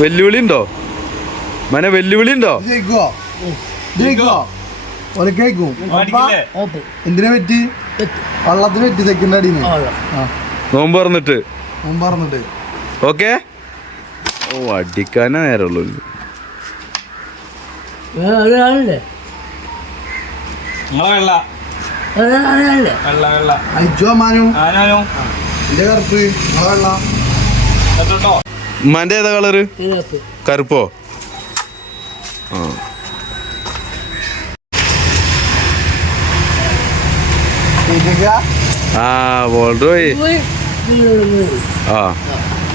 വെല്ലുവിളി ഉണ്ടോ മനെ വെല്ലുവിളി ഉണ്ടോ എന്തിനെ പറ്റി? വള്ളത്തിന് പറ്റി സെക്കൻഡ് അടിയിൽ നോമ്പ് പറഞ്ഞിട്ട് നോമ്പ് പറഞ്ഞിട്ട് ഓക്കെ? ഓ അടിക്കാനേ നേരമുള്ളൂ. വെള്ള. വെള്ള വെള്ള. അയച്ചോ മാനു? ആനാനോ എന്റെ കറുപ്പ്. വെള്ള. ഉമ്മാന്റെ ഏതാ കളറ്? കറുപ്പോ? ആ. ആ പോയി ആ.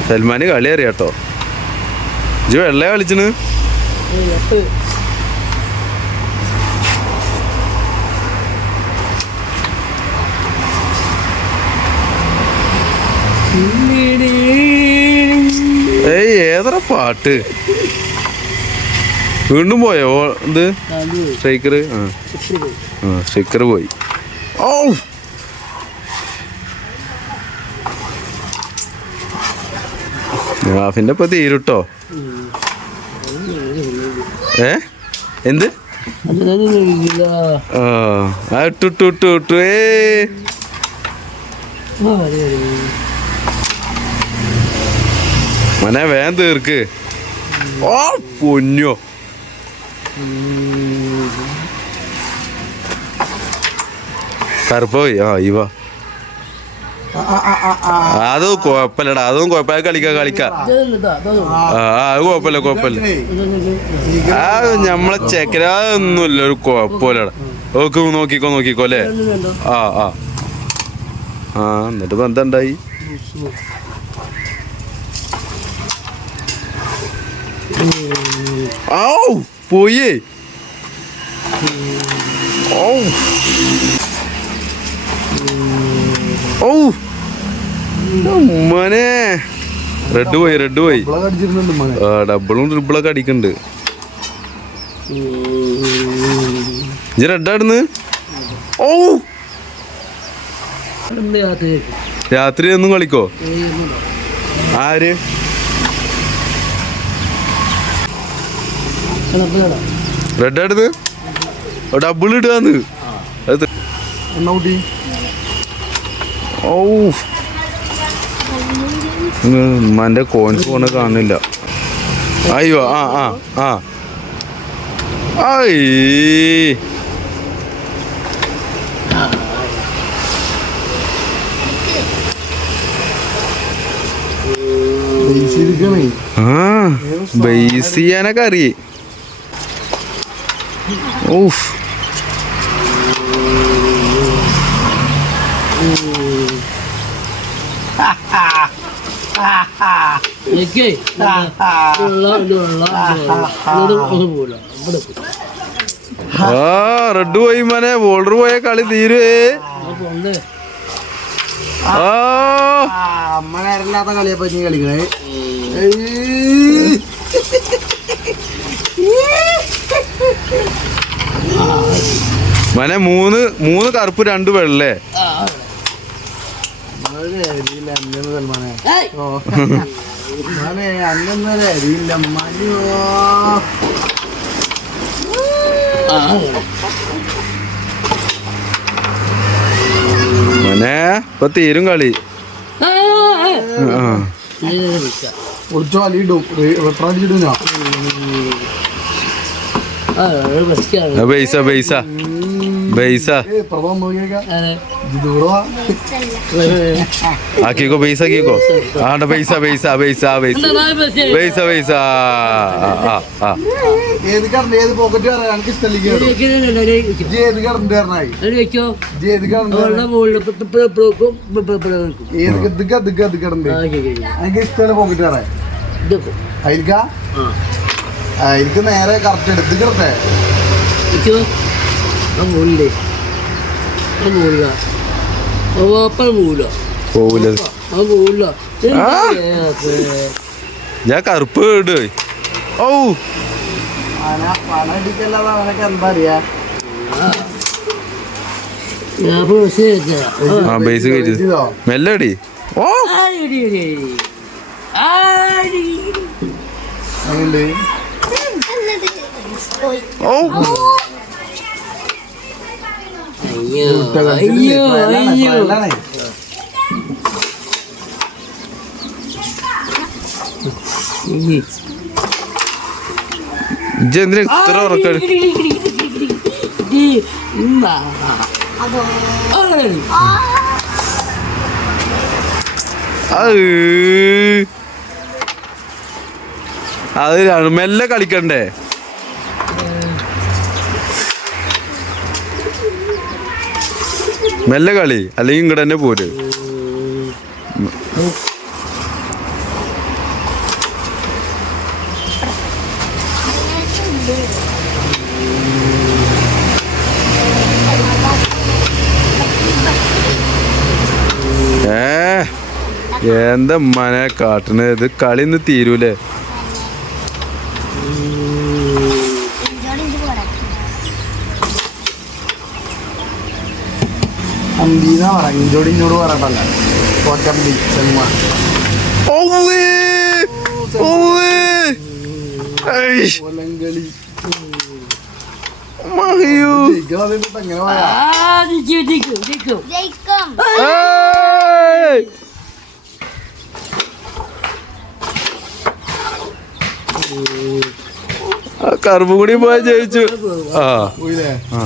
സൽമാന് കളി അറിയാട്ടോ. ഇജ് വെള്ള കളിച്ചിന് ഏയ് ഏതറ പാട്ട്? വീണ്ടും പോയോ? ഇത്? സ്ട്രൈക്കർ ആ. സ്ട്രൈക്കർ പോയി. ഓ ഹാഫിന്റെ ഇപ്പൊ തീരുട്ടോ. ഏ? എന്ത്? ആ, ഇട്ടു ഇട്ടു ഇട്ടു ഇട്ടു. ഏ മനെ വേഗം തീർക്ക്. ഓ പൊന്നോ. കറുപ്പോയി ആ ഇവ അത് കുഴപ്പമില്ലടാ. കൊഴപ്പല്ലടാ കുഴപ്പമില്ല. കളിക്കാം കളിക്കാം. ആ കൊഴപ്പല്ല അത് കുഴപ്പമില്ല ആ നമ്മളെ ചെക്കരാതൊന്നുമില്ല ഒരു കുഴപ്പമില്ലടാ. ഓക്ക് നോക്കിക്കോ നോക്കിക്കോ അല്ലേ? ആ ആ. ആ എന്നിട്ട് ഇപ്പൊ എന്താ ഉണ്ടായി ഔ പോയേ. ഔ. ഔ. മനെ റെഡ് പോയി റെഡ് പോയി. ഡബിളും ട്രിപ്പിളൊക്കെ അടിക്കണ്ട്. ഇജ്ജ് റെഡാടുന്ന് ഓ രാത്രി ഒന്നും കളിക്കോ? ആര്? റെഡ് ആടുന്ന് ഡബിൾ ഇടുകന്ന് ഓ ഉമ്മാന്റെ കോൺസ് പോണ കാണുന്നില്ല. അയ്യോ ആ ആ ആ. ഐ. ജയിച്ചിരിക്കണേ ആ ബേസ് ചെയ്യാനൊക്കെ അറിയേ. ഓഫ് ആ റെഡ് പോയി മനെ. ബോൾഡർ പോയ കളി തീരുവേ ആ. അമ്മ നേരമില്ലാത്ത കളിയെ പറ്റി കളിക്കണേ. മനെ മൂന്ന് മൂന്ന് കറുപ്പ് രണ്ട് വെള്ളേ. മോനെ. ഇപ്പൊ തീരും കളി. വിളിച്ചാൽ ഇടും ഞാൻ? നോക്കിയേക്കാം ദൂരെ വാ. ആക്കിക്കോ ബേസ് ആക്കിക്കോ. ആണ്ട ബേസ ബേസ ബേസ ബേസ. ബേസ ബേസ. ആ ആ ആ ഏത് കറണ്ട് ഏത് പോക്കറ്റ് പറയാൻ എനിക്ക് ഇഷ്ടമില്ല ഏത് കറണ്ട് ഏത് കറണ്ട് എനിക്ക് നേരെ കറക്റ്റ് എടുത്ത് കിടത്തെ ഞാൻ കറുപ്പ് ഇട് ഓ പണ പണം അടിക്കല്ലാതെ അവനൊക്കെ എന്താ അറിയാ? ആ. ബേസ് കയറ്റി മെല്ലടി ഓ. ആ, ഓ ഇത്ര ഉറക്കം അത് മെല്ലെ കളിക്കണ്ടേ മെല്ലെ കളി. അല്ലെങ്കിൽ ഇങ്ങോട്ട് തന്നെ പോര്. എന്താ മനെ കാട്ടണത്? കളി ഇന്ന് തീരൂലേ? അമ്പീന്നാ പറ ഇഞ്ചോട് ഇഞ്ഞോട് പറയട്ടല്ല. കോറ്റമ്പി ചെമ്മ. പറയാ കറുപ്പ് കൂടി പോയാ ജയിച്ചു. ആ. പോയില്ലേ? ആ.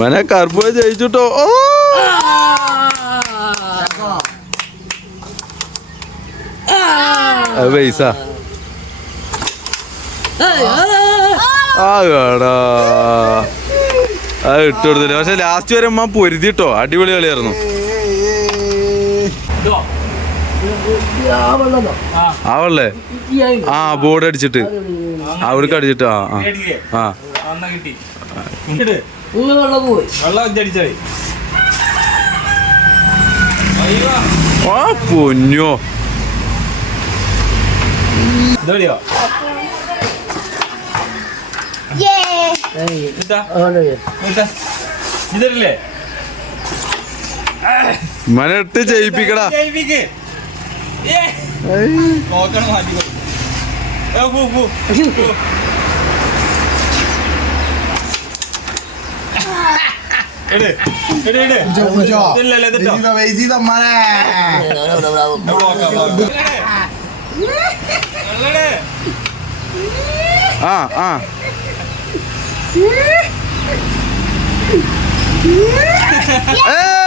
മനെ കറുപ്പ് ജയിച്ചുട്ടോ. ഓ! അത് പൈസ. ആടാ അത് ഇട്ടുകൊടുത്തില്ല പക്ഷെ ലാസ്റ്റ് വരെ അമ്മ പൊരുതിട്ടോ. അടിപൊളി കളിയായിരുന്നു. ആവല്ലേ ആ ബോർഡ് അടിച്ചിട്ട് അവിടേക്ക് അടിച്ചിട്ട് ആ ആ. ആ. കിട്ടി ഇങ്ങട് പോയി. വെള്ളം അടിച്ചാടി. അയ്യോ. ആ പൊന്നോ. ഇതല്ലേ മനട്ട് ജയിപ്പിക്കടാ ജയിപ്പിക്ക് ഏ നോക്കണം മാറ്റി. ആ ആ ഏ